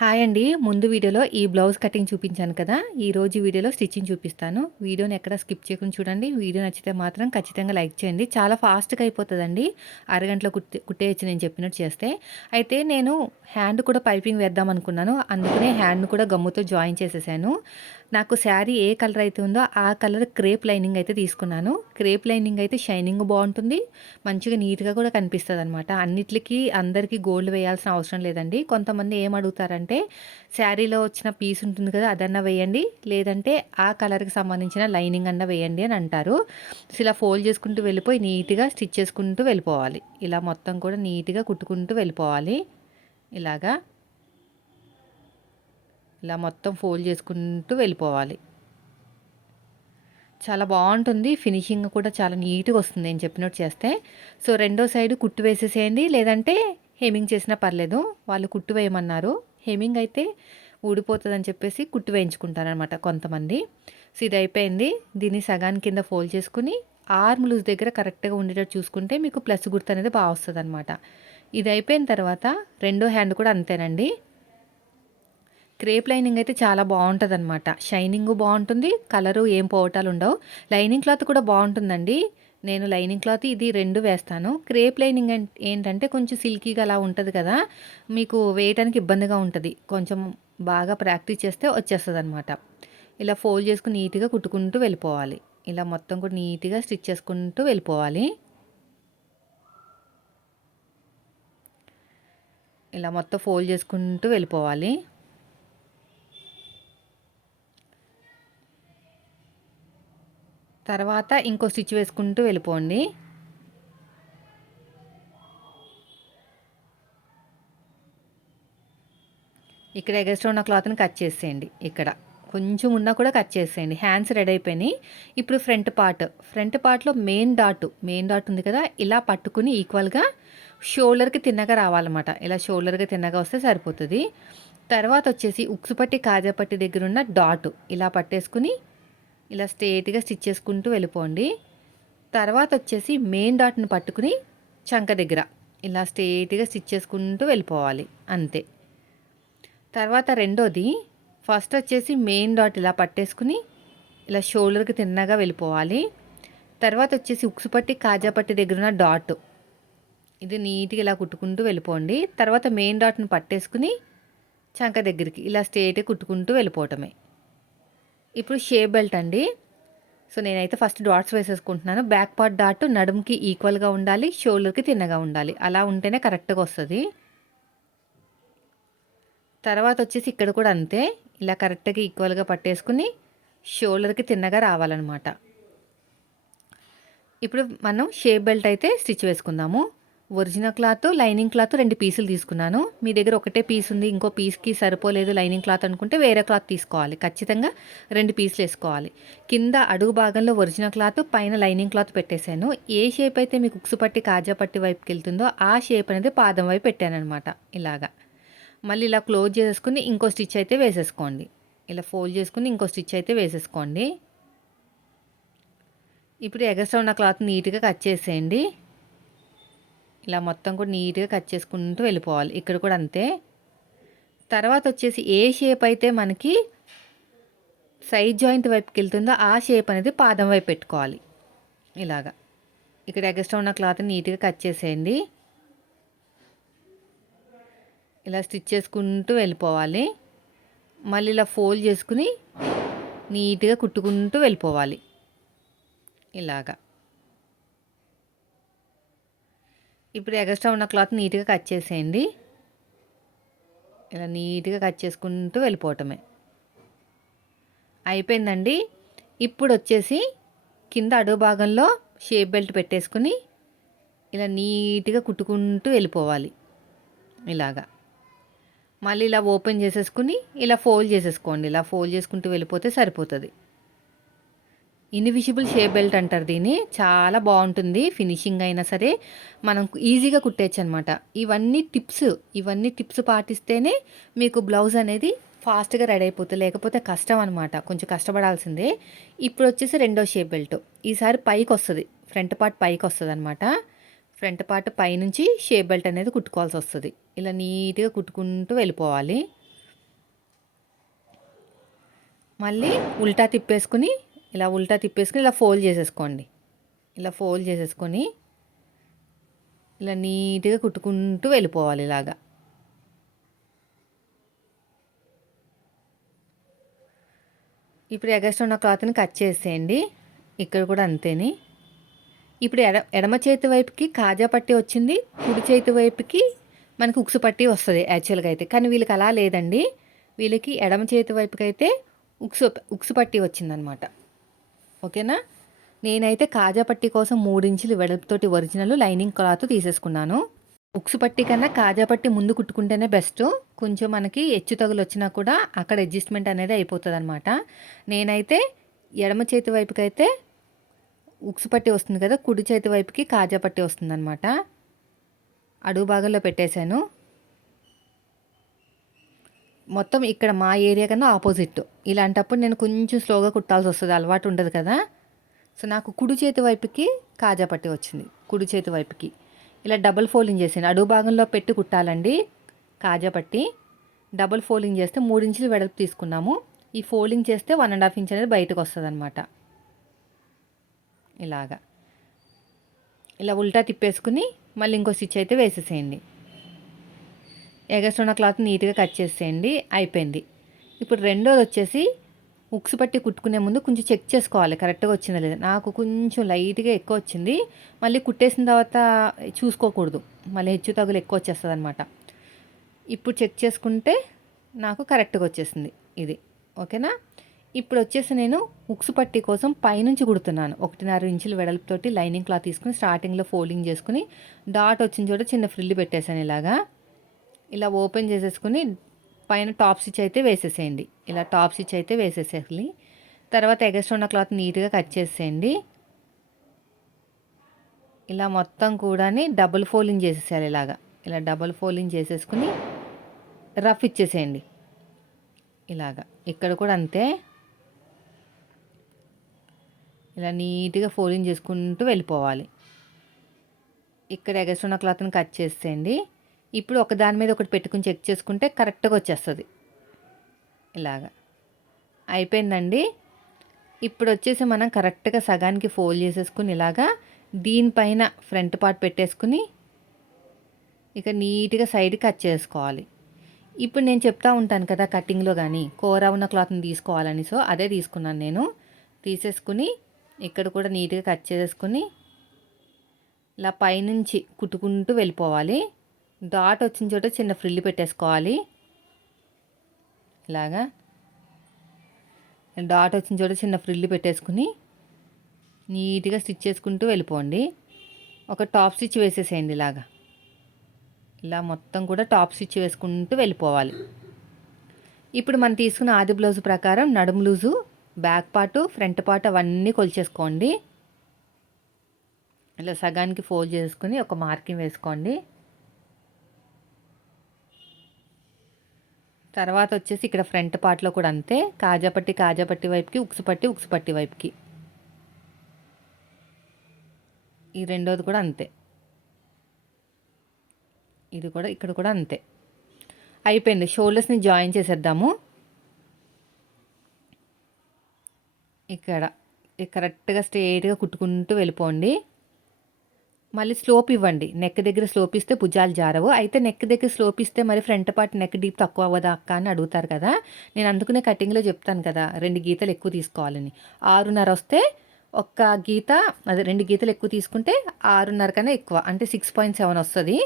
Hi అండి. ముందు వీడియోలో ఈ బ్లౌజ్ కటింగ్ చూపించాను కదా. ఈ రోజు వీడియోలో స్టిచ్చింగ్ చూపిస్తాను. వీడియోని ఎక్కడ స్కిప్ చేయకుండా చూడండి. వీడియో నచ్చితే మాత్రం ఖచ్చితంగా లైక్ చేయండి. చాలా ఫాస్ట్గా అయిపోతుందండి. అరగంటలో కుట్టే కుట్టేయచ్చు నేను చెప్పినట్టు చేస్తే. అయితే నేను హ్యాండ్ కూడా పైపింగ్ వేద్దాం అనుకున్నాను. అందుకనే హ్యాండ్ కూడా గమ్ముతో జాయిన్ చేసేసాను. నాకు శారీ ఏ కలర్ అయితే ఉందో ఆ కలర్ క్రేప్ లైనింగ్ అయితే తీసుకున్నాను. క్రేప్ లైనింగ్ అయితే షైనింగ్ బాగుంటుంది. మంచిగా నీట్గా కూడా కనిపిస్తుంది అనమాట అన్నిటికీ అందరికీ గోల్డ్ వేయాల్సిన అవసరం లేదండి. కొంతమంది ఏం అడుగుతారంటే శారీలో వచ్చిన పీస్ ఉంటుంది కదా అదన్నా వేయండి. లేదంటే ఆ కలర్కి సంబంధించిన లైనింగ్ అన్న వేయండి అని అంటారు. ఇలా ఫోల్డ్ చేసుకుంటూ వెళ్ళిపోయి నీట్గా స్టిచ్ చేసుకుంటూ వెళ్ళిపోవాలి. ఇలా మొత్తం కూడా నీట్గా కుట్టుకుంటూ వెళ్ళిపోవాలి. ఇలాగా. ఇలా మొత్తం ఫోల్డ్ చేసుకుంటూ వెళ్ళిపోవాలి. చాలా బాగుంటుంది. ఫినిషింగ్ కూడా చాలా నీట్గా వస్తుంది నేను చెప్పినట్టు చేస్తే. సో రెండో సైడ్ కుట్టు వేసేసేయండి. లేదంటే హెమింగ్ చేసినా పర్లేదు. వాళ్ళు కుట్టు వేయమన్నారు. హెమింగ్ అయితే ఊడిపోతుందని చెప్పేసి కుట్టు వేయించుకుంటారనమాట కొంతమంది. సో ఇది అయిపోయింది. దీన్ని సగాని కింద ఫోల్డ్ చేసుకుని ఆర్మ్ లూజ్ దగ్గర కరెక్ట్గా ఉండేటట్టు చూసుకుంటే మీకు ప్లస్ గుర్తు అనేది బాగా వస్తుంది అనమాట ఇది అయిపోయిన తర్వాత రెండో హ్యాండ్ కూడా అంతేనండి. క్రేప్ లైనింగ్ అయితే చాలా బాగుంటుంది అనమాట షైనింగ్ బాగుంటుంది కలరు ఏం పోవటాలు ఉండవు. లైనింగ్ క్లాత్ కూడా బాగుంటుందండి. నేను లైనింగ్ క్లాత్ ఇది రెండు వేస్తాను. క్రేప్ లైనింగ్ ఏంటంటే కొంచెం సిల్కీగా అలా ఉంటుంది కదా మీకు వేయటానికి ఇబ్బందిగా ఉంటుంది. కొంచెం బాగా ప్రాక్టీస్ చేస్తే వచ్చేస్తుంది అనమాట ఇలా ఫోల్డ్ చేసుకుని నీట్గా కుట్టుకుంటూ వెళ్ళిపోవాలి. ఇలా మొత్తం కూడా నీట్గా స్టిచ్ చేసుకుంటూ వెళ్ళిపోవాలి. ఇలా మొత్తం ఫోల్డ్ చేసుకుంటూ వెళ్ళిపోవాలి. తర్వాత ఇంకో స్టిచ్ వేసుకుంటూ వెళ్ళిపోండి. ఇక్కడ ఎగస్ట్రా ఉన్న క్లాత్ని కట్ చేసేయండి. ఇక్కడ కొంచెం ఉన్నా కూడా కట్ చేసేయండి. హ్యాండ్స్ రెడీ అయిపోయినాయి. ఇప్పుడు ఫ్రంట్ పార్ట్. ఫ్రంట్ పార్ట్లో మెయిన్ డాట్ మెయిన్ డాట్ ఉంది కదా ఇలా పట్టుకుని ఈక్వల్గా షోల్డర్కి తిన్నగా రావాలన్నమాట. ఇలా షోల్డర్కి తిన్నగా వస్తే సరిపోతుంది. తర్వాత వచ్చేసి ఉక్సుపట్టి కాజాపట్టి కాజా పట్టి దగ్గర ఉన్న డాట్ ఇలా పట్టేసుకుని ఇలా స్ట్రేట్గా స్టిచ్ చేసుకుంటూ వెళ్ళిపోండి. తర్వాత వచ్చేసి మెయిన్ డాట్ని పట్టుకుని చంక దగ్గర ఇలా స్ట్రేట్గా స్టిచ్ చేసుకుంటూ వెళ్ళిపోవాలి. అంతే. తర్వాత రెండోది ఫస్ట్ వచ్చేసి మెయిన్ డాట్ ఇలా పట్టేసుకుని ఇలా షోల్డర్కి తిన్నగా వెళ్ళిపోవాలి. తర్వాత వచ్చేసి ఉక్సు పట్టి కాజా పట్టి దగ్గర ఉన్న డాట్ ఇది నీట్గా ఇలా కుట్టుకుంటూ వెళ్ళిపోండి. తర్వాత మెయిన్ డాట్ను పట్టేసుకుని చంక దగ్గరికి ఇలా స్ట్రేట్గా కుట్టుకుంటూ వెళ్ళిపోవటమే. ఇప్పుడు షేప్ బెల్ట్ అండి. సో నేనైతే ఫస్ట్ డాట్స్ వేసేసుకుంటున్నాను. బ్యాక్ పార్ట్ డాట్ నడుముకి ఈక్వల్గా ఉండాలి షోల్డర్కి తిన్నగా ఉండాలి. అలా ఉంటేనే కరెక్ట్గా వస్తుంది. తర్వాత వచ్చేసి ఇక్కడ కూడా అంతే. ఇలా కరెక్ట్గా ఈక్వల్గా పట్టేసుకుని షోల్డర్కి తిన్నగా రావాలన్నమాట. ఇప్పుడు మనం షేప్ బెల్ట్ అయితే స్టిచ్ వేసుకుందాము. ఒరిజినల్ క్లాత్ లైనింగ్ క్లాత్ రెండు పీసులు తీసుకున్నాను. మీ దగ్గర ఒకటే పీస్ ఉంది ఇంకో పీస్కి సరిపోలేదు లైనింగ్ క్లాత్ అనుకుంటే వేరే క్లాత్ తీసుకోవాలి. ఖచ్చితంగా రెండు పీసులు వేసుకోవాలి. కింద అడుగు భాగంలో ఒరిజినల్ క్లాత్ పైన లైనింగ్ క్లాత్ పెట్టేశాను. ఏ షేప్ అయితే మీకు ఉక్సు పట్టి కాజా పట్టి వైపుకి వెళ్తుందో ఆ షేప్ అనేది పాదం వైపు పెట్టానమాట ఇలాగా. మళ్ళీ ఇలా క్లోజ్ చేసుకుని ఇంకో స్టిచ్ అయితే వేసేసుకోండి. ఇలా ఫోల్డ్ చేసుకుని ఇంకో స్టిచ్ అయితే వేసేసుకోండి. ఇప్పుడు ఎగస్ట్రా ఉన్న క్లాత్ నీట్గా కట్ చేసేయండి. ఇలా మొత్తం కూడా నీట్గా కట్ చేసుకుంటూ వెళ్ళిపోవాలి. ఇక్కడ కూడా అంతే. తర్వాత వచ్చేసి ఏ షేప్ అయితే మనకి సైడ్ జాయింట్ వైపుకి వెళ్తుందో ఆ షేప్ అనేది పాదం వైపు పెట్టుకోవాలి. ఇలాగా. ఇక్కడ ఎగస్ట్రా ఉన్న క్లాత్ నీట్గా కట్ చేసేయండి. ఇలా స్టిచ్ చేసుకుంటూ వెళ్ళిపోవాలి. మళ్ళీ ఇలా ఫోల్డ్ చేసుకుని నీట్గా కుట్టుకుంటూ వెళ్ళిపోవాలి. ఇలాగా. ఇప్పుడు ఎగస్ట్రా ఉన్న క్లాత్ నీట్గా కట్ చేసేయండి. ఇలా నీట్గా కట్ చేసుకుంటూ వెళ్ళిపోవటమే. అయిపోయిందండి. ఇప్పుడు వచ్చేసి కింద అడుగు భాగంలో షేప్ బెల్ట్ పెట్టేసుకుని ఇలా నీట్గా కుట్టుకుంటూ వెళ్ళిపోవాలి. ఇలాగా. మళ్ళీ ఇలా ఓపెన్ చేసేసుకుని ఇలా ఫోల్డ్ చేసేసుకోండి. ఇలా ఫోల్డ్ చేసుకుంటూ వెళ్ళిపోతే సరిపోతుంది. ఇన్విజిబుల్ షేప్ బెల్ట్ అంటారు దీన్ని. చాలా బాగుంటుంది. ఫినిషింగ్ అయినా సరే మనం ఈజీగా కుట్టేచ్చు అనమాట ఇవన్నీ టిప్స్ ఇవన్నీ టిప్స్ పాటిస్తేనే మీకు బ్లౌజ్ అనేది ఫాస్ట్గా రెడీ అయిపోతుంది. లేకపోతే కష్టం అనమాట కొంచెం కష్టపడాల్సిందే. ఇప్పుడు వచ్చేసి రెండో షేప్ బెల్ట్. ఈసారి పైకి వస్తుంది. ఫ్రంట్ పార్ట్ పైకి వస్తుంది అనమాట ఫ్రంట్ పార్ట్ పైనుంచి షేప్ బెల్ట్ అనేది కుట్టుకోవాల్సి వస్తుంది. ఇలా నీట్గా కుట్టుకుంటూ వెళ్ళిపోవాలి. మళ్ళీ ఉల్టా తిప్పేసుకుని ఇలా ఉల్టా తిప్పేసుకుని ఇలా ఫోల్డ్ చేసేసుకోండి. ఇలా ఫోల్డ్ చేసేసుకొని ఇలా నీట్గా కుట్టుకుంటూ వెళ్ళిపోవాలి ఇలాగా. ఇప్పుడు ఎగస్ట్ ఉన్న క్లాత్ని కట్ చేసేయండి. ఇక్కడ కూడా అంతేని. ఇప్పుడు ఎడ ఎడమ చేతి వైపుకి కాజా పట్టి వచ్చింది. కుడి చేతి వైపుకి మనకు ఉక్సు పట్టి వస్తుంది యాక్చువల్గా అయితే. కానీ వీళ్ళకి అలా లేదండి. వీళ్ళకి ఎడమ చేతి వైపుకి అయితే ఉక్సు ఉక్సు పట్టి వచ్చిందనమాట. ఓకేనా? నేనైతే కాజా పట్టి కోసం మూడించులు వెడల్పుతోటి ఒరిజినల్ లైనింగ్ క్లాత్ తీసేసుకున్నాను. ఉక్సు పట్టి కన్నా కాజా పట్టి ముందు కుట్టుకుంటేనే బెస్ట్. కొంచెం మనకి ఎచ్చు తగులు వచ్చినా కూడా అక్కడ అడ్జస్ట్మెంట్ అనేది అయిపోతుంది అనమాట నేనైతే ఎడమ చేతి వైపుకైతే ఉక్స్ ఉక్సు పట్టి వస్తుంది కదా కుడి చేతి వైపుకి కాజా పట్టి వస్తుంది అనమాట అడుగు భాగంలో పెట్టేశాను. మొత్తం ఇక్కడ మా ఏరియా కన్నా ఆపోజిట్. ఇలాంటప్పుడు నేను కొంచెం స్లోగా కుట్టాల్సి వస్తుంది అలవాటు ఉండదు కదా. సో నాకు కుడి చేతి వైపుకి కాజా పట్టి వచ్చింది కుడి చేతి వైపుకి. ఇలా డబుల్ ఫోల్డింగ్ చేసాను అడుగు భాగంలో పెట్టి కుట్టాలండి కాజా పట్టి. డబుల్ ఫోల్డింగ్ చేస్తే మూడు ఇంచులు వెడల్పు తీసుకున్నాము. ఈ ఫోల్డింగ్ చేస్తే వన్ అండ్ హాఫ్ ఇంచ్ అనేది బయటకు వస్తుంది అనమాట ఇలాగా. ఇలా ఉల్టా తిప్పేసుకుని మళ్ళీ ఇంకో స్టిచ్ అయితే వేసేసేయండి. ఎగస్ట్రోనా క్లాత్ నీట్గా కట్ చేసేయండి. అయిపోయింది. ఇప్పుడు రెండోది వచ్చేసి ఉక్స్ పట్టి కుట్టుకునే ముందు కొంచెం చెక్ చేసుకోవాలి. కరెక్ట్గా వచ్చిందా లేదా? నాకు కొంచెం లైట్గా ఎక్కువ వచ్చింది. మళ్ళీ కుట్టేసిన తర్వాత చూసుకోకూడదు. మళ్ళీ హెచ్చు తగులు ఎక్కువ వచ్చేస్తుంది అనమాట ఇప్పుడు చెక్ చేసుకుంటే నాకు కరెక్ట్గా వచ్చేసింది ఇది. ఓకేనా? ఇప్పుడు వచ్చేసి నేను ఉక్స్ పట్టి కోసం పైనుంచి కుడుతున్నాను. ఒకటిన్నర ఇంచులు వెడల్పుతోటి లైనింగ్ క్లాత్ తీసుకుని స్టార్టింగ్లో ఫోల్డింగ్ చేసుకుని డాట్ వచ్చిన చోట చిన్న ఫ్రిల్లు పెట్టేశాను ఇలాగా. ఇలా ఓపెన్ చేసేసుకుని పైన టాప్ స్టిచ్ అయితే వేసేసేయండి. ఇలా టాప్ స్టిచ్ అయితే వేసేసేయాలి. తర్వాత ఎగస్ట్ ఉన్న క్లాత్ నీట్గా కట్ చేసేయండి. ఇలా మొత్తం కూడా డబుల్ ఫోల్డింగ్ చేసేసేయాలి ఇలాగా. ఇలా డబుల్ ఫోల్డింగ్ చేసేసుకుని రఫ్ ఇచ్చేసేయండి. ఇలాగా. ఇక్కడ కూడా అంతే. ఇలా నీట్గా ఫోల్డింగ్ చేసుకుంటూ వెళ్ళిపోవాలి. ఇక్కడ ఎగస్ట్ ఉన్న క్లాత్ని కట్ చేసేయండి. ఇప్పుడు ఒక దాని మీద ఒకటి పెట్టుకుని చెక్ చేసుకుంటే కరెక్ట్గా వచ్చేస్తుంది. ఇలాగా. అయిపోయిందండి. ఇప్పుడు వచ్చేసి మనం కరెక్ట్గా సగానికి ఫోల్డ్ చేసేసుకుని ఇలాగా దీనిపైన ఫ్రంట్ పార్ట్ పెట్టేసుకుని ఇక నీట్గా సైడ్ కట్ చేసుకోవాలి. ఇప్పుడు నేను చెప్తా ఉంటాను కదా కటింగ్లో కానీ కూర ఉన్న క్లాత్ని తీసుకోవాలని. సో అదే తీసుకున్నాను నేను. తీసేసుకుని ఇక్కడ కూడా నీట్గా కట్ చేసేసుకుని ఇలా పైనుంచి కుట్టుకుంటూ వెళ్ళిపోవాలి. డాట్ వచ్చిన చోట చిన్న ఫ్రిల్లు పెట్టేసుకోవాలి. ఇలాగా. డాట్ వచ్చిన చోట చిన్న ఫ్రిల్లు పెట్టేసుకుని నీట్గా స్టిచ్ చేసుకుంటూ వెళ్ళిపోండి. ఒక టాప్ స్టిచ్ వేసేసేయండి ఇలాగా. ఇలా మొత్తం కూడా టాప్ స్టిచ్ వేసుకుంటూ వెళ్ళిపోవాలి. ఇప్పుడు మనం తీసుకున్న ఆది బ్లౌజ్ ప్రకారం నడుము loose back part front part అవన్నీ కొలిచేసుకోండి. ఇలా సగానికి ఫోల్డ్ చేసుకుని ఒక మార్కింగ్ వేసుకోండి. తర్వాత వచ్చేసి ఇక్కడ ఫ్రంట్ పార్ట్లో కూడా అంతే. కాజాపట్టి కాజాపట్టి వైపుకి ఉక్సుపట్టి ఉక్సుపట్టి వైపుకి. ఈ రెండోది కూడా అంతే. ఇది కూడా ఇక్కడ కూడా అంతే. అయిపోయింది. షోల్డర్స్ని జాయిన్ చేసేద్దాము. ఇక్కడ కరెక్ట్గా స్ట్రేట్గా కుట్టుకుంటూ వెళ్ళిపోండి. మళ్ళీ స్లోప్ ఇవ్వండి. నెక్ దగ్గర స్లోప్ ఇస్తే భుజాలు జారవు. అయితే నెక్ దగ్గర స్లోప్ ఇస్తే మరి ఫ్రంట్ పార్ట్ నెక్ డీప్ తక్కువ అవ్వదా అక్క అని అడుగుతారు కదా. నేను అందుకునే కటింగ్లో చెప్తాను కదా రెండు గీతలు ఎక్కువ తీసుకోవాలని. ఆరున్నర వస్తే ఒక్క గీత అదే రెండు గీతలు ఎక్కువ తీసుకుంటే ఆరున్నర కన్నా ఎక్కువ అంటే సిక్స్ పాయింట్ సెవెన్ వస్తుంది.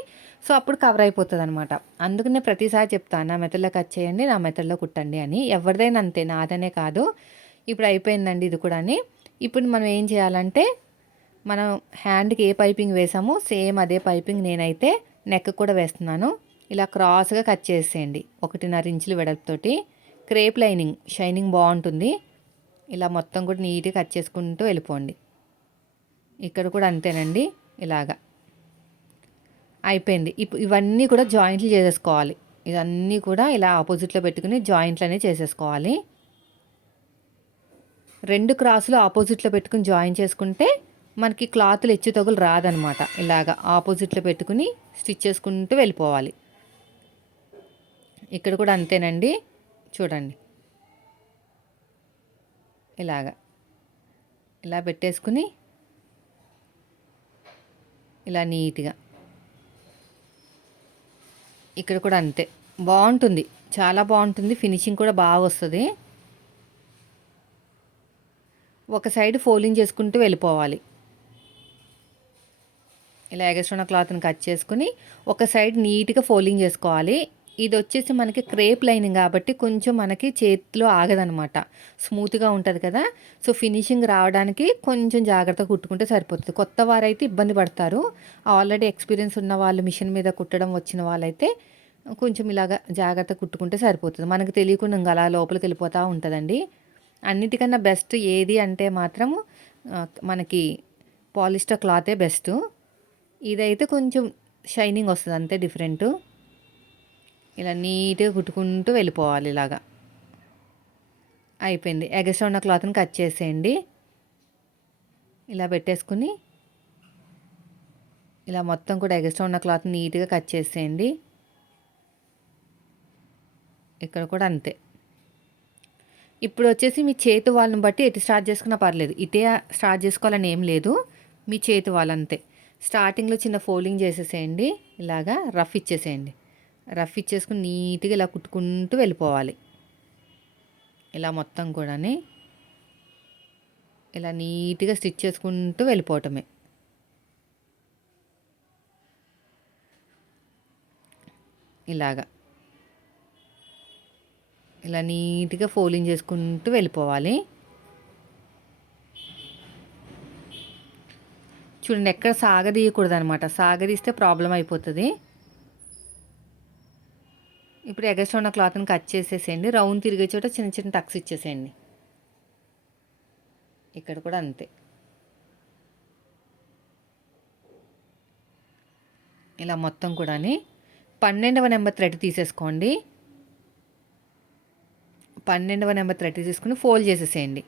సో అప్పుడు కవర్ అయిపోతుంది అనమాట అందుకనే ప్రతిసారి చెప్తాను నా మెథడ్లో కట్ చేయండి నా మెథడ్లో కుట్టండి అని. ఎవరిదైనా అంతే నాదనే కాదు. ఇప్పుడు అయిపోయిందండి ఇది కూడా ఇప్పుడు మనం ఏం చేయాలంటే మనం హ్యాండ్కి ఏ పైపింగ్ వేసామో సేమ్ అదే పైపింగ్ నేనైతే నెక్ కూడా వేస్తున్నాను. ఇలా క్రాస్గా కట్ చేసేయండి. ఒకటిన్నర ఇంచులు వెడల్పుతోటి. క్రేప్ లైనింగ్ షైనింగ్ బాగుంటుంది. ఇలా మొత్తం కూడా నీట్గా కట్ చేసుకుంటూ వెళ్ళిపోండి. ఇక్కడ కూడా అంతేనండి. ఇలాగా. అయిపోయింది. ఇప్పుడు ఇవన్నీ కూడా జాయింట్లు చేసేసుకోవాలి. ఇవన్నీ కూడా ఇలా ఆపోజిట్లో పెట్టుకుని జాయింట్లు అనేవి చేసేసుకోవాలి. రెండు క్రాసులు ఆపోజిట్లో పెట్టుకుని జాయిన్ చేసుకుంటే మనకి క్లాత్లు హెచ్చు తగులు రాదనమాట. ఇలాగ ఆపోజిట్లో పెట్టుకుని స్టిచ్ చేసుకుంటూ వెళ్ళిపోవాలి. ఇక్కడ కూడా అంతేనండి. చూడండి. ఇలాగా. ఇలా పెట్టేసుకుని ఇలా నీట్గా. ఇక్కడ కూడా అంతే. బాగుంటుంది. చాలా బాగుంటుంది. ఫినిషింగ్ కూడా బాగా వస్తుంది. ఒక సైడ్ ఫోల్డింగ్ చేసుకుంటూ వెళ్ళిపోవాలి. ఇలా ఎగస్ట్రా క్లాత్ని కట్ చేసుకుని ఒక సైడ్ నీట్గా ఫోల్డింగ్ చేసుకోవాలి. ఇది వచ్చేసి మనకి క్రేప్ లైనింగ్ కాబట్టి కొంచెం మనకి చేతిలో ఆగదనమాట స్మూత్గా ఉంటుంది కదా. సో ఫినిషింగ్ రావడానికి కొంచెం జాగ్రత్తగా కుట్టుకుంటే సరిపోతుంది. కొత్త వారైతే ఇబ్బంది పడతారు. ఆల్రెడీ ఎక్స్పీరియన్స్ ఉన్న వాళ్ళు మిషన్ మీద కుట్టడం వచ్చిన వాళ్ళైతే కొంచెం ఇలాగ జాగ్రత్త కుట్టుకుంటే సరిపోతుంది. మనకు తెలియకుండా ఇంకా అలా లోపలికి వెళ్ళిపోతూ ఉంటుందండి. అన్నిటికన్నా బెస్ట్ ఏది అంటే మాత్రం మనకి పాలిస్టర్ క్లాతే బెస్ట్. ఇదైతే కొంచెం షైనింగ్ వస్తుంది అంతే డిఫరెంట్. ఇలా నీట్గా కుట్టుకుంటూ వెళ్ళిపోవాలి ఇలాగా. అయిపోయింది. ఎగస్ట్రా ఉన్న క్లాత్ని కట్ చేసేయండి. ఇలా పెట్టేసుకుని ఇలా మొత్తం కూడా ఎగస్ట్రా ఉన్న క్లాత్ నీట్గా కట్ చేసేయండి. ఇక్కడ కూడా అంతే. ఇప్పుడు వచ్చేసి మీ చేతి వాళ్ళని బట్టి ఎటు స్టార్ట్ చేసుకున్నా పర్లేదు. ఇటే స్టార్ట్ చేసుకోవాలని ఏం లేదు. మీ చేతి వాళ్ళంతే స్టార్టింగ్లో చిన్న ఫోల్డింగ్ చేసేసేయండి. ఇలాగా రఫ్ ఇచ్చేసేయండి. రఫ్ ఇచ్చేసుకుని నీట్గా ఇలా కుట్టుకుంటూ వెళ్ళిపోవాలి. ఇలా మొత్తం కూడా ఇలా నీట్గా స్టిచ్ చేసుకుంటూ వెళ్ళిపోవటమే. ఇలాగా. ఇలా నీట్గా ఫోల్డింగ్ చేసుకుంటూ వెళ్ళిపోవాలి. చూడండి ఎక్కడ సాగదీయకూడదు అనమాట సాగదీస్తే ప్రాబ్లం అయిపోతుంది. ఇప్పుడు ఎగస్ట్ ఉన్న క్లాత్ని కట్ చేసేసేయండి. రౌండ్ తిరిగే చోట చిన్న చిన్న టక్స్ ఇచ్చేసేయండి. ఇక్కడ కూడా అంతే. ఇలా మొత్తం కూడా పన్నెండవ నెంబర్ థ్రెడ్ తీసేసుకోండి. పన్నెండవ నెంబర్ థ్రెడ్ తీసుకుని ఫోల్డ్ చేసేసేయండి.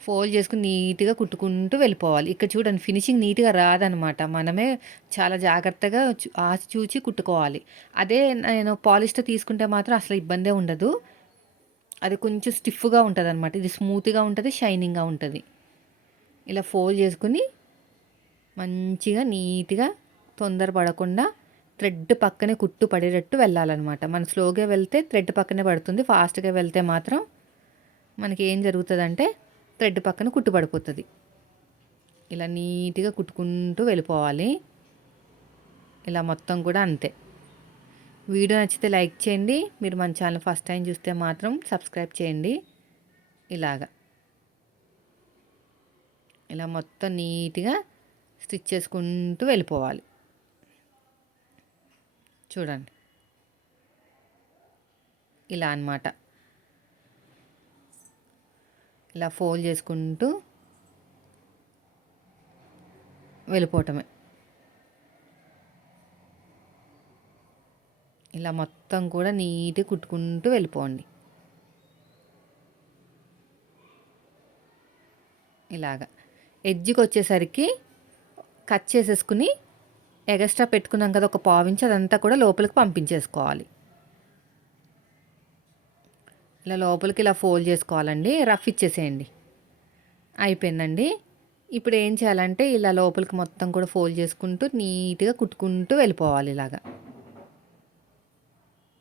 ఫోల్డ్ చేసుకుని నీట్గా కుట్టుకుంటూ వెళ్ళిపోవాలి. ఇక్కడ చూడండి ఫినిషింగ్ నీట్గా రాదనమాట. మనమే చాలా జాగ్రత్తగా ఆచి చూచి కుట్టుకోవాలి. అదే నేను పాలిస్టర్ తీసుకుంటే మాత్రం అసలు ఇబ్బందే ఉండదు. అది కొంచెం స్టిఫ్గా ఉంటుంది అనమాట ఇది స్మూత్గా ఉంటుంది షైనింగ్గా ఉంటుంది. ఇలా ఫోల్డ్ చేసుకుని మంచిగా నీట్గా తొందరపడకుండా థ్రెడ్ పక్కనే కుట్టు పడేటట్టు వెళ్ళాలన్నమాట మన స్లోగా వెళ్తే థ్రెడ్ పక్కనే పడుతుంది ఫాస్ట్గా వెళ్తే మాత్రం మనకి ఏం జరుగుతుందంటే థ్రెడ్ పక్కన కుట్టు పడిపోతుంది ఇలా నీట్గా కుట్టుకుంటూ వెళ్ళిపోవాలి. ఇలా మొత్తం కూడా అంతే. వీడియో నచ్చితే లైక్ చేయండి. మీరు మన ఛానల్ ఫస్ట్ టైం చూస్తే మాత్రం సబ్స్క్రైబ్ చేయండి. ఇలాగా. ఇలా మొత్తం నీట్గా స్టిచ్ చేసుకుంటూ వెళ్ళిపోవాలి. చూడండి. ఇలా అనమాట ఇలా ఫోల్డ్ చేసుకుంటూ వెళ్ళిపోవటమే. ఇలా మొత్తం కూడా నీట్గా కుట్టుకుంటూ వెళ్ళిపోండి. ఇలాగా. ఎడ్జికి వచ్చేసరికి కట్ చేసేసుకుని ఎగస్ట్రా పెట్టుకున్నాం కదా ఒక పావించి అదంతా కూడా లోపలికి పంపించేసుకోవాలి. ఇలా లోపలికి ఇలా ఫోల్డ్ చేసుకోవాలండి. రఫ్ ఇచ్చేసేయండి. అయిపోయిందండి. ఇప్పుడు ఏం చేయాలంటే ఇలా లోపలికి మొత్తం కూడా ఫోల్డ్ చేసుకుంటూ నీట్గా కుట్టుకుంటూ వెళ్ళిపోవాలి ఇలాగా.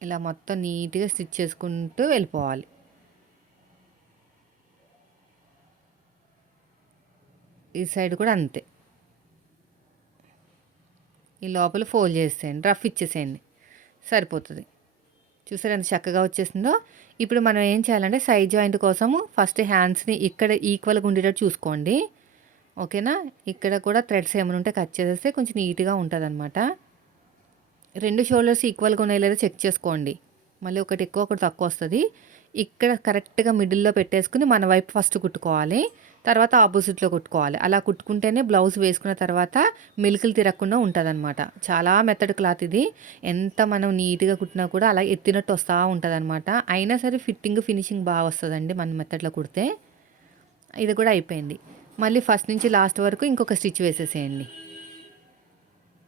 ఇలా మొత్తం నీట్గా స్టిచ్ చేసుకుంటూ వెళ్ళిపోవాలి. ఈ సైడ్ కూడా అంతే. ఈ లోపల ఫోల్డ్ చేసేయండి. రఫ్ ఇచ్చేసేయండి. సరిపోతుంది. చూసారు ఎంత చక్కగా వచ్చేసిందో? ఇప్పుడు మనం ఏం చేయాలంటే సైడ్ జాయింట్ కోసము ఫస్ట్ హ్యాండ్స్ని ఇక్కడ ఈక్వల్గా ఉండేటట్టు చూసుకోండి. ఓకేనా? ఇక్కడ కూడా థ్రెడ్స్ ఏమైనా ఉంటే కట్ చేసేస్తే కొంచెం నీట్గా ఉంటుంది అనమాట రెండు షోల్డర్స్ ఈక్వల్గా ఉన్నాయి లేదా చెక్ చేసుకోండి. మళ్ళీ ఒకటి ఎక్కువ ఒకటి తక్కువ వస్తుంది. ఇక్కడ కరెక్ట్గా మిడిల్లో పెట్టేసుకుని మన వైపు ఫస్ట్ కుట్టుకోవాలి. తర్వాత ఆపోజిట్లో కుట్టుకోవాలి. అలా కుట్టుకుంటేనే బ్లౌజ్ వేసుకున్న తర్వాత మెలికలు తిరగకుండా ఉంటుంది అనమాట చాలా మెత్తడ్ క్లాత్ ఇది. ఎంత మనం నీట్గా కుట్టినా కూడా అలా ఎత్తినట్టు వస్తూ ఉంటుంది అనమాట అయినా సరే ఫిట్టింగ్ ఫినిషింగ్ బాగా వస్తుందండి మన మెత్తడ్లో కుడితే. ఇది కూడా అయిపోయింది. మళ్ళీ ఫస్ట్ నుంచి లాస్ట్ వరకు ఇంకొక స్టిచ్ వేసేసేయండి.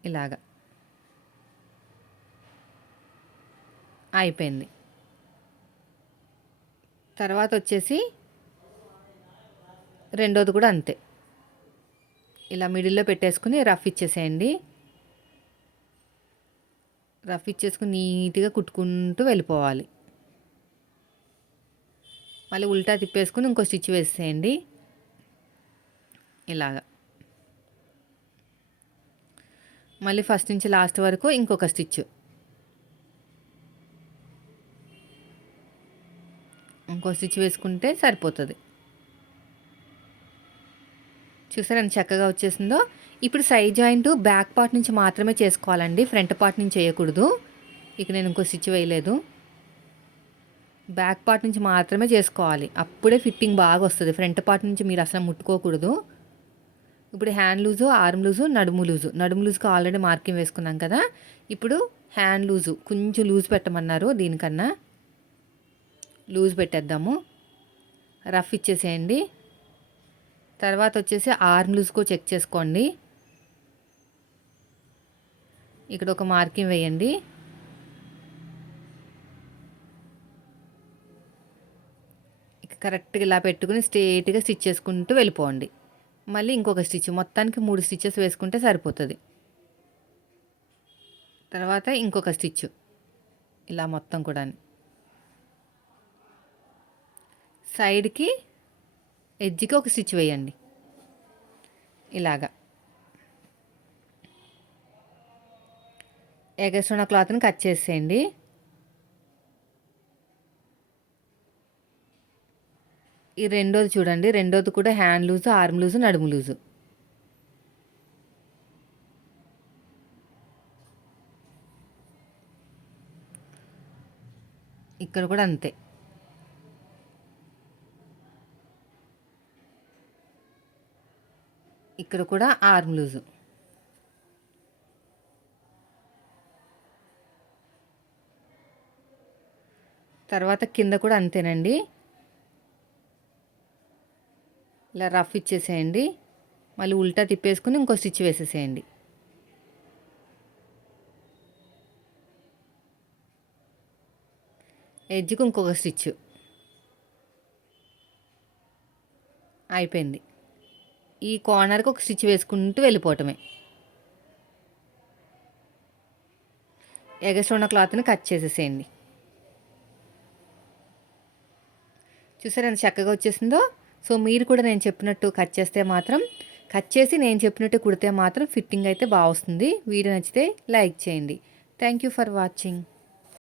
ఇలాగా. అయిపోయింది. తర్వాత వచ్చేసి రెండోది కూడా అంతే. ఇలా మిడిల్లో పెట్టేసుకుని రఫ్ ఇచ్చేసేయండి. రఫ్ ఇచ్చేసుకుని నీట్గా కుట్టుకుంటూ వెళ్ళిపోవాలి. మళ్ళీ ఉల్టా తిప్పేసుకుని ఇంకో స్టిచ్ వేసేయండి ఇలాగా. మళ్ళీ ఫస్ట్ నుంచి లాస్ట్ వరకు ఇంకొక స్టిచ్. ఇంకో స్టిచ్ వేసుకుంటే సరిపోతుంది. చూసారా ఎంత చక్కగా వచ్చేసిందో. ఇప్పుడు సైడ్ జాయింట్ బ్యాక్ పార్ట్ నుంచి మాత్రమే చేసుకోవాలండి. ఫ్రంట్ పార్ట్ నుంచి చేయకూడదు. ఇక నేను ఇంకో స్టిచ్ వేయలేదు. బ్యాక్ పార్ట్ నుంచి మాత్రమే చేసుకోవాలి. అప్పుడే ఫిట్టింగ్ బాగా వస్తుంది. ఫ్రంట్ పార్ట్ నుంచి మీరు అసలు ముట్టుకోకూడదు. ఇప్పుడు హ్యాండ్ లూజు ఆర్మ్ లూజు నడుము లూజు నడుము లూజుకి ఆల్రెడీ మార్కింగ్ వేసుకున్నాం కదా. ఇప్పుడు హ్యాండ్ లూజు కొంచెం లూజ్ పెట్టమన్నారు దీనికన్నా. లూజ్ పెట్టేద్దాము. రఫ్ ఇచ్చేసేయండి. తర్వాత వచ్చేసి ఆర్మ్ చెక్ చేసుకోండి. ఇక్కడ ఒక మార్కింగ్ వేయండి. కరెక్ట్గా ఇలా పెట్టుకుని స్ట్రేట్గా స్టిచ్ చేసుకుంటూ వెళ్ళిపోండి. మళ్ళీ ఇంకొక స్టిచ్ మొత్తానికి మూడు స్టిచ్చెస్ వేసుకుంటే సరిపోతుంది. తర్వాత ఇంకొక స్టిచ్ ఇలా మొత్తం కూడా సైడ్కి ఎడ్జ్కి ఒక స్టిచ్ వేయండి. ఇలాగా. ఎగస్ట్రా క్లాత్ని కట్ చేసేయండి. ఈ రెండోది చూడండి. రెండోది కూడా హ్యాండ్ లూజు ఆర్మ్ లూజు నడుము లూజు. ఇక్కడ కూడా అంతే. ఇక్కడ కూడా ఆర్మ్ లూజు. తర్వాత కింద కూడా అంతేనండి. ఇలా రఫ్ ఇచ్చేసేయండి. మళ్ళీ ఉల్టా తిప్పేసుకుని ఇంకో స్టిచ్ వేసేసేయండి. ఎడ్జ్కి ఇంకొక స్టిచ్. అయిపోయింది. ఈ కార్నర్కి ఒక స్టిచ్ వేసుకుంటూ వెళ్ళిపోవటమే. ఎగస్ట్ ఉన్న క్లాత్ని కట్ చేసేసేయండి. చూసారు ఎంత చక్కగా వచ్చేసిందో? సో మీరు కూడా నేను చెప్పినట్టు కట్ చేస్తే మాత్రం కట్ చేసి నేను చెప్పినట్టు కుడితే మాత్రం ఫిట్టింగ్ అయితే బాగా వస్తుంది. వీడియో నచ్చితే లైక్ చేయండి. Thank you for watching